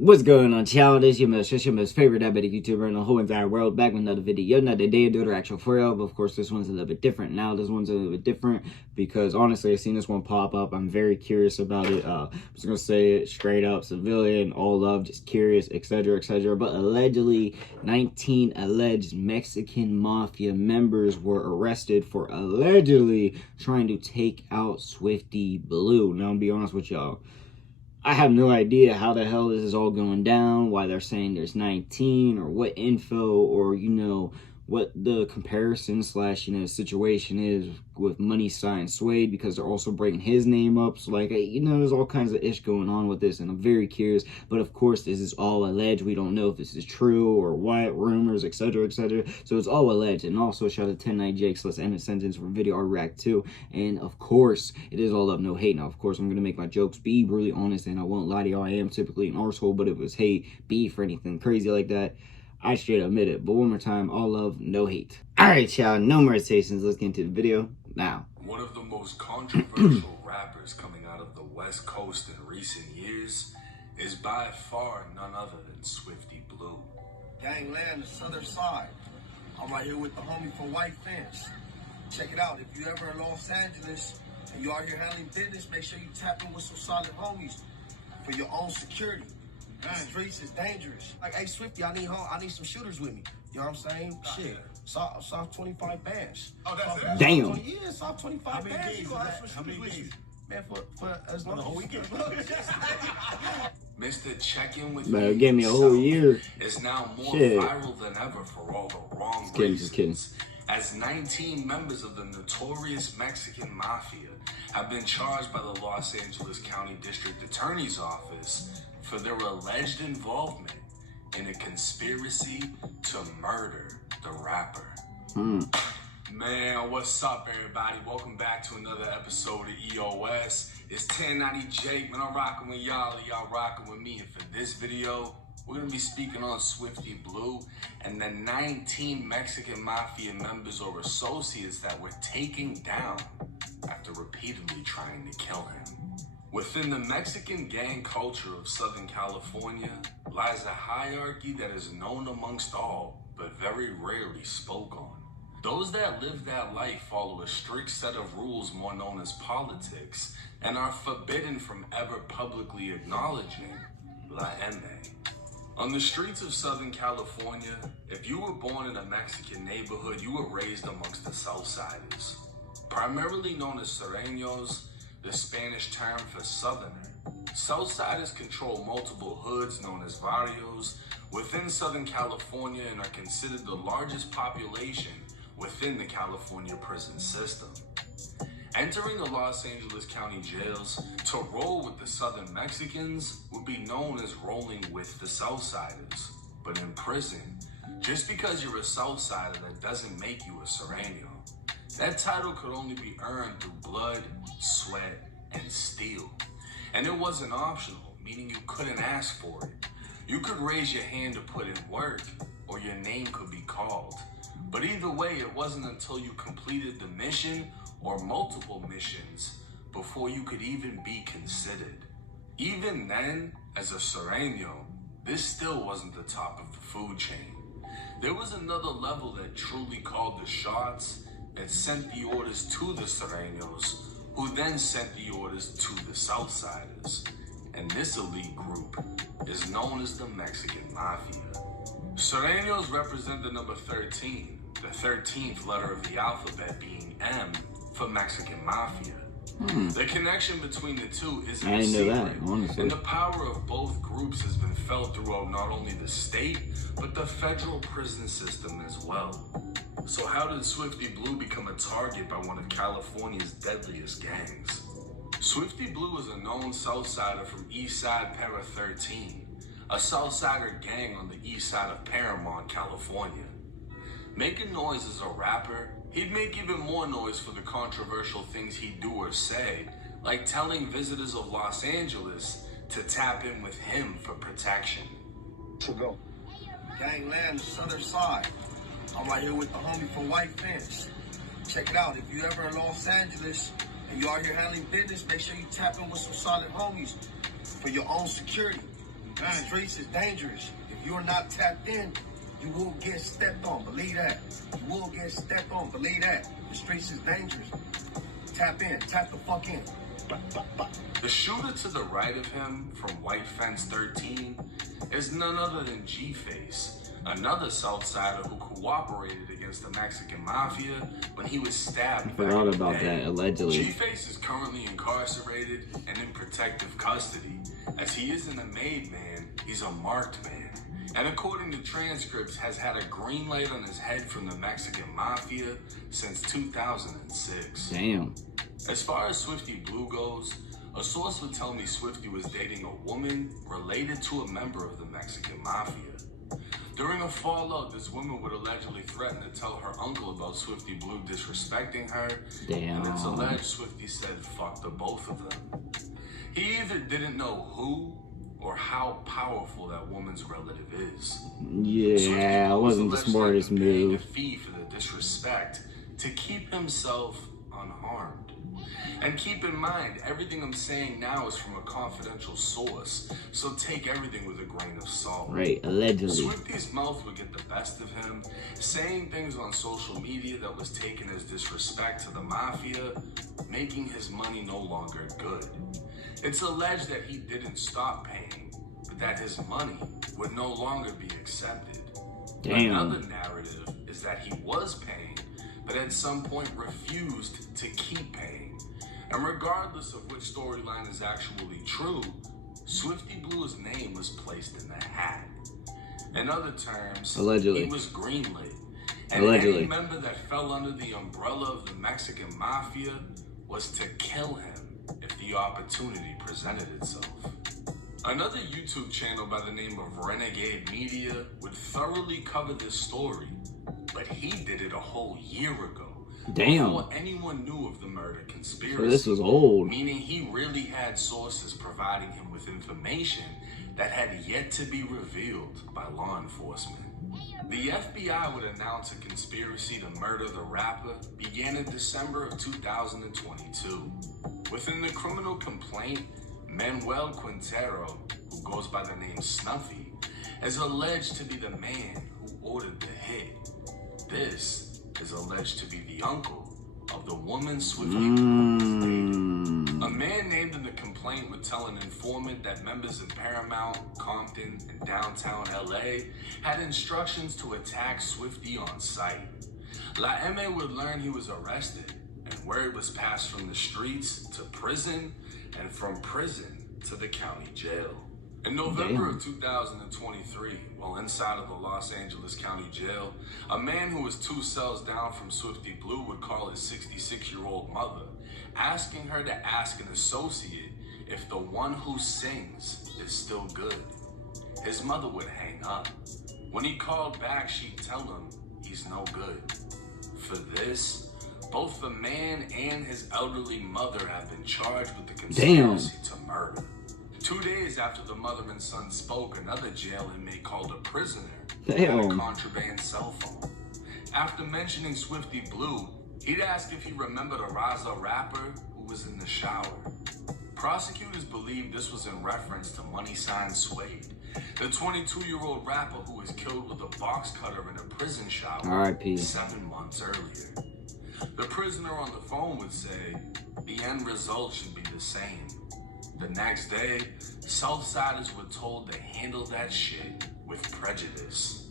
What's going on, child? It's your most favorite diabetic YouTuber in the whole entire world, back with another video, another day of doing actual for y'all. But of course, this one's a little bit different. Now, this one's a little bit different because honestly, I've seen this one pop up. I'm very curious about it. I'm just gonna say it straight up: civilian, all love, just curious, etc., etc. But allegedly, 19 alleged Mexican mafia members were arrested for allegedly trying to take out Swifty Blue. Now, I'll be honest with y'all. I have no idea how the hell this is all going down, why they're saying there's 19, or what info, or, what the comparison slash, situation is with Money Sign Suede, because they're also bringing his name up. So, there's all kinds of ish going on with this, and I'm very curious. But, of course, this is all alleged. We don't know if this is true or what, rumors, etc., etc. So, it's all alleged. And also, shout out to 10-9 Jakes. Let's end the sentence for video or react to. And, of course, it is all love, no hate. Now, of course, I'm going to make my jokes be really honest, and I won't lie to y'all. I am typically an arsehole, but if it was hate, beef, or anything crazy like that, I straight admit it. But one more time, all love, no hate. Alright, y'all, no more hesitations. Let's get into the video now. One of the most controversial rappers coming out of the West Coast in recent years is by far none other than Swifty Blue. Gangland, the southern side. I'm right here with the homie from White Fence. Check it out. If you ever in Los Angeles and you out here handling business, make sure you tap in with some solid homies for your own security. The streets is dangerous. Like, hey, Swifty, I need some shooters with me. You know what I'm saying? Shit. Soft 25 bands. Oh, that's it? Damn. Yeah, soft 25 bands. You gonna have some shooters with you. Man, for as long as the whole weekend. Mr. Check-In with Bro, give me a whole year. Is now more Shit. viral than ever for all the wrong Just kidding. reasons. As 19 members of the notorious Mexican Mafia have been charged by the Los Angeles County District Attorney's Office for their alleged involvement in a conspiracy to murder the rapper. Man, what's up, everybody? Welcome back to another episode of EOS. It's 1090 Jake, man. I'm rocking with y'all rocking with me. And for this video, we're gonna be speaking on Swifty Blue and the 19 Mexican Mafia members or associates that were taken down after repeatedly trying to kill him. Within the Mexican gang culture of Southern California lies a hierarchy that is known amongst all, but very rarely spoke on. Those that live that life follow a strict set of rules more known as politics and are forbidden from ever publicly acknowledging La M. On the streets of Southern California, if you were born in a Mexican neighborhood, you were raised amongst the Southsiders, primarily known as Sureños, the Spanish term for Southerner. Southsiders control multiple hoods known as barrios within Southern California and are considered the largest population within the California prison system. Entering the Los Angeles County jails to roll with the Southern Mexicans would be known as rolling with the Southsiders. But in prison, just because you're a Southsider, that doesn't make you a Sureño. That title could only be earned through blood, sweat, and steel. And it wasn't optional, meaning you couldn't ask for it. You could raise your hand to put in work, or your name could be called. But either way, it wasn't until you completed the mission or multiple missions before you could even be considered. Even then, as a Sureño, this still wasn't the top of the food chain. There was another level that truly called the shots, that sent the orders to the Sureños, who then sent the orders to the Southsiders. And this elite group is known as the Mexican Mafia. Sureños represent the number 13, the 13th letter of the alphabet being M for Mexican Mafia. The connection between the two isn't a secret, and the power of both groups has been felt throughout not only the state, but the federal prison system as well. So how did Swifty Blue become a target by one of California's deadliest gangs? Swifty Blue is a known Southsider from Eastside Para 13, a Southsider gang on the east side of Paramount, California. Making noise as a rapper, he'd make even more noise for the controversial things he'd do or say, like telling visitors of Los Angeles to tap in with him for protection. To go. Gangland, the southern side. I'm right here with the homie from White Fence. Check it out. If you ever in Los Angeles and you out here handling business, make sure you tap in with some solid homies for your own security. Man, streets is dangerous. If you're not tapped in, you will get stepped on. Believe that. You will get stepped on. Believe that. The streets is dangerous. Tap in. Tap the fuck in. The shooter to the right of him from White Fence 13 is none other than G-Face, another Southsider who cooperated against the Mexican Mafia when he was stabbed. I forgot about that, allegedly. G-Face is currently incarcerated and in protective custody. As he isn't a made man, he's a marked man. And according to transcripts, has had a green light on his head from the Mexican Mafia since 2006. Damn. As far as Swifty Blue goes, a source would tell me Swifty was dating a woman related to a member of the Mexican Mafia. During a fallout, this woman would allegedly threaten to tell her uncle about Swifty Blue disrespecting her. Damn. And it's alleged Swifty said fuck the both of them. He either didn't know who or how powerful that woman's relative is. Yeah, it wasn't the smartest paying a move. fee for the disrespect to keep himself unharmed. And keep in mind, everything I'm saying now is from a confidential source, so take everything with a grain of salt. Right, allegedly. Swifty's mouth would get the best of him, saying things on social media that was taken as disrespect to the Mafia, making his money no longer good. It's alleged that he didn't stop paying, but that his money would no longer be accepted. Damn. Another narrative is that he was paying, but at some point refused to keep paying. And regardless of which storyline is actually true, Swifty Blue's name was placed in the hat. In other terms, allegedly, he was greenlit. And allegedly, any member that fell under the umbrella of the Mexican Mafia was to kill him if the opportunity presented itself. Another YouTube channel by the name of Renegade Media would thoroughly cover this story, but he did it a whole year ago. Damn. Before anyone knew of the murder conspiracy. So this was old. Meaning he really had sources providing him with information that had yet to be revealed by law enforcement. The FBI would announce a conspiracy to murder the rapper began in December of 2022. Within the criminal complaint, Manuel Quintero, who goes by the name Snuffy, is alleged to be the man who ordered the hit. This is alleged to be the uncle of the woman Swifty Blue was dating. A man named in the complaint would tell an informant that members of Paramount, Compton, and downtown LA had instructions to attack Swifty on sight. La M would learn he was arrested, and word was passed from the streets to prison, and from prison to the county jail. In November of 2023, while inside of the Los Angeles County Jail, a man who was 2 cells down from Swifty Blue would call his 66-year-old mother, asking her to ask an associate if the one who sings is still good. His mother would hang up. When he called back, she'd tell him he's no good. For this, both the man and his elderly mother have been charged with the conspiracy to murder. 2 days after the mother and son spoke, another jail inmate called a prisoner had a contraband cell phone. After mentioning Swifty Blue, he'd ask if he remembered a Raza rapper who was in the shower. Prosecutors believe this was in reference to Money Sign Suede, the 22-year-old rapper who was killed with a box cutter in a prison shower R.I.P. 7 months earlier. The prisoner on the phone would say, the end result should be the same. The next day, Southsiders were told to handle that shit with prejudice.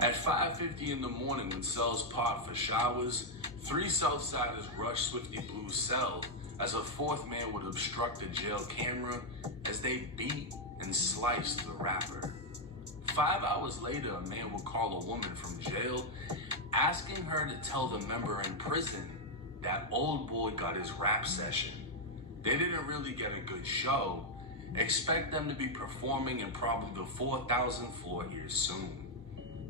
At 5:50 in the morning when cells part for showers, 3 Southsiders rushed Swifty Blue's cell as a 4th man would obstruct the jail camera as they beat and sliced the rapper. 5 hours later, a man would call a woman from jail, asking her to tell the member in prison that old boy got his rap session. They didn't really get a good show. Expect them to be performing in probably the 4,000th floor here soon.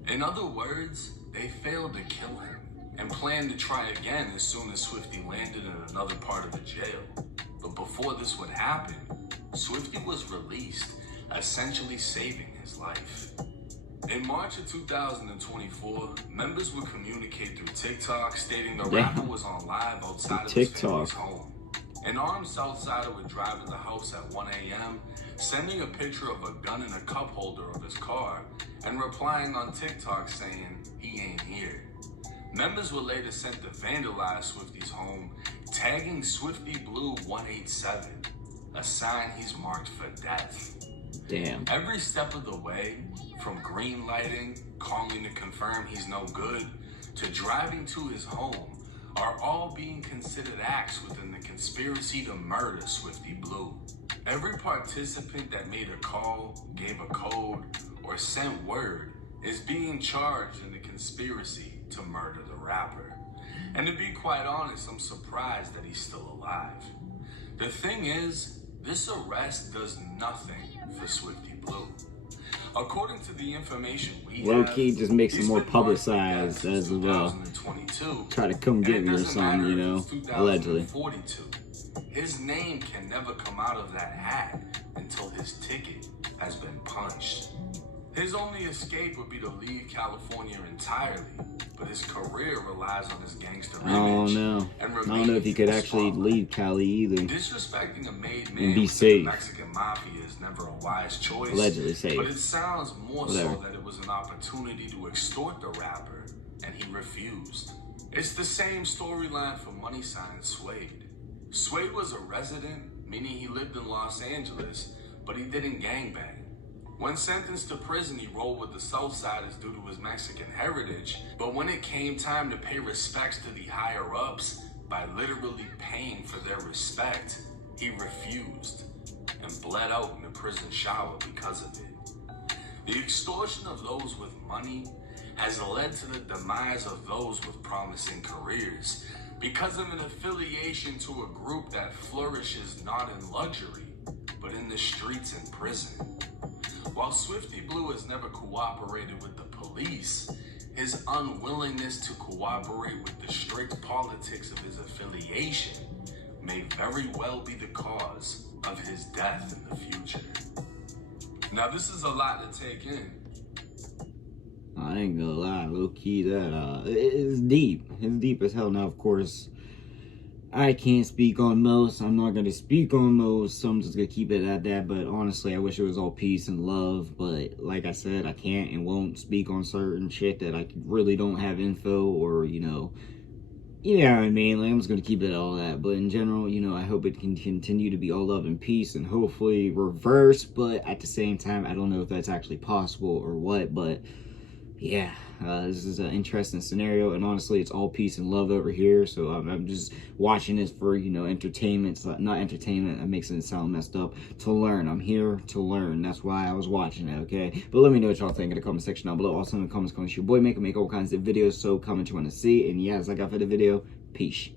In other words, they failed to kill him and planned to try again as soon as Swifty landed in another part of the jail. But before this would happen, Swifty was released, essentially saving his life. In March of 2024, members would communicate through TikTok stating the rapper was on live outside of his family's home. An armed Southsider would drive to the house at 1 a.m., sending a picture of a gun in a cup holder of his car and replying on TikTok saying he ain't here. Members were later sent to vandalize Swifty's home, tagging Swifty Blue 187, a sign he's marked for death. Damn. Every step of the way, from green lighting, calling to confirm he's no good, to driving to his home, are all being considered acts within the conspiracy to murder Swifty Blue. Every participant that made a call, gave a code, or sent word is being charged in the conspiracy to murder the rapper. And to be quite honest, I'm surprised that he's still alive. The thing is, this arrest does nothing for Swifty Blue. According to the information we have, low-key just makes it more publicized as well. Try to come get me or something, you know, allegedly. His name can never come out of that hat until his ticket has been punched. His only escape would be to leave California entirely, but his career relies on his gangster image. Oh no. I don't know if he could actually leave Cali either. Disrespecting a made man and be with safe. the Mexican mafia is never a wise choice. Allegedly safe. But it sounds more so that it was an opportunity to extort the rapper, and he refused. It's the same storyline for Money Sign Suede. Suede was a resident, meaning he lived in Los Angeles, but he didn't gangbang. When sentenced to prison, he rolled with the Southsiders due to his Mexican heritage, but when it came time to pay respects to the higher-ups by literally paying for their respect, he refused and bled out in the prison shower because of it. The extortion of those with money has led to the demise of those with promising careers because of an affiliation to a group that flourishes not in luxury, but in the streets and prison. While Swifty Blue has never cooperated with the police, his unwillingness to cooperate with the strict politics of his affiliation may very well be the cause of his death in the future. Now, this is a lot to take in. I ain't gonna lie, low-key, that, it's deep. It's deep as hell. Now, of course, I can't speak on most. I'm not going to speak on most, so I'm just going to keep it at that. But honestly, I wish it was all peace and love. But like I said, I can't and won't speak on certain shit that I really don't have info or, you know what I mean? Like, I'm just going to keep it all that. But in general, you know, I hope it can continue to be all love and peace and hopefully reverse. But at the same time, I don't know if that's actually possible or what. But yeah, this is an interesting scenario, and honestly, it's all peace and love over here, so I'm just watching this for, you know, entertainment. It's not entertainment, that makes it sound messed up, to learn. I'm here to learn. That's why I was watching it, okay? But let me know what y'all think in the comment section down below. Also in the comments, your boy make all kinds of videos, so comment you want to see, and yeah, as I got for the video, peace.